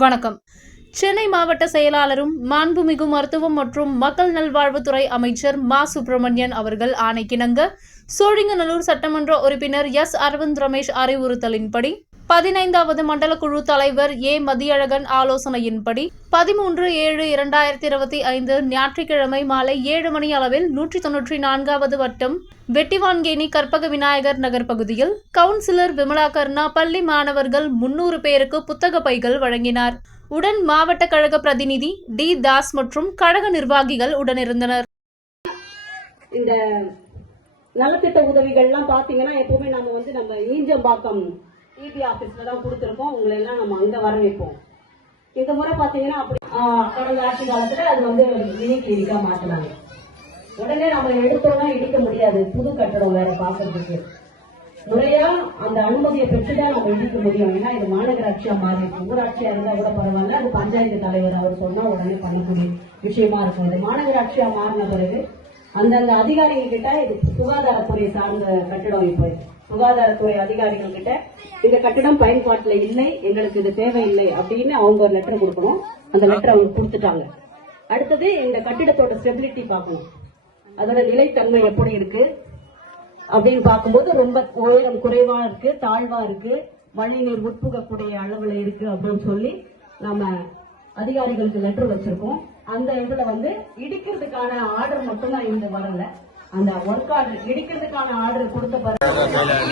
வணக்கம் சென்னை மாவட்ட செயலாளரும் மாண்புமிகு மருத்துவம் மற்றும் மக்கள் நல்வாழ்வுத்துறை அமைச்சர் மா சுப்பிரமணியன் அவர்கள் ஆணைக்கிணங்க சோழிங்கநல்லூர் சட்டமன்ற உறுப்பினர் எஸ் அரவிந்த் ரமேஷ் அறிவுறுத்தலின்படி பதினைந்தாவது மண்டல குழு தலைவர் ஏ மதியழகன் ஆலோசனையின்படி பதிமூன்று ஏழு இரண்டாயிரத்தி இருபத்தி ஐந்து ஞாயிற்றுக்கிழமை மாலை ஏழு மணி அளவில் நூற்றி தொன்னூற்றி நான்காவது வட்டம் வெட்டிவான்கேணி கற்பக விநாயகர் நகர் பகுதியில் கவுன்சிலர் விமலா கர்ணா பள்ளி மாணவர்கள் முன்னூறு பேருக்கு புத்தக பைகள் வழங்கினார் உடன் மாவட்ட கழக பிரதிநிதி டி தாஸ் மற்றும் கழக நிர்வாகிகள் உடனிருந்தனர் இந்த நலத்திட்ட உதவிகள்லாம் எப்பவுமே நம்ம வந்து நம்ம ஈஞ்சம்பாக்கம் இபி e ஆபீஸ்ல தான் கொடுத்துருக்கோம் உங்களை எல்லாம் நம்ம அங்க வரவேற்போம் இந்த முறை பாத்தீங்கன்னா அப்படி கடந்த ஆட்சி காலத்துல அது வந்து மினி கிளினிக்கா மாற்றினாங்க உடனே நம்ம எடுத்தோம்னா இடிக்க முடியாது புது கட்டடம் வேற பாக்குறதுக்கு முறையா அந்த அனுமதியை பெற்றுதான் நம்ம இடிக்க முடியும் ஏன்னா இது மாநகராட்சியா மாறி இருக்கு ஊராட்சியா இருந்தா கூட பரவாயில்ல அது பஞ்சாயத்து தலைவர் அவர் சொன்னா உடனே பண்ணக்கூடிய விஷயமா இருக்கும் இது மாநகராட்சியா மாறின பிறகு அந்தந்த அதிகாரிகள் கிட்ட இது சுகாதாரத்துறை சார்ந்த கட்டிடம் இப்போ சுகாதாரத்துறை அதிகாரிகள் கிட்ட இந்த கட்டிடம் பயன்பாட்டுல இல்லை எங்களுக்கு இது தேவையில்லை அப்படின்னு அவங்க ஒரு லெட்டர் கொடுக்கணும் அந்த லெட்டர் அவங்க கொடுத்துட்டாங்க அடுத்தது இந்த கட்டிடத்தோட ஸ்டெபிலிட்டி பார்க்கணும் அதோட நிலைத்தன்மை எப்படி இருக்கு அப்படின்னு பார்க்கும்போது ரொம்ப உயரம் குறைவா இருக்கு தாழ்வா இருக்கு மழை நீர் உட்புகக்கூடிய அளவுல இருக்கு அப்படின்னு சொல்லி நம்ம அதிகாரிகளுக்கு லெட்டர் வச்சிருக்கோம் அந்த இதுல வந்து இடிக்கிறதுக்கான ஆர்டர் மட்டும்தான் இந்த வரல அந்த ஒர்க் ஆர்டர் இடிக்கிறதுக்கான ஆர்டர் கொடுத்த பாருங்க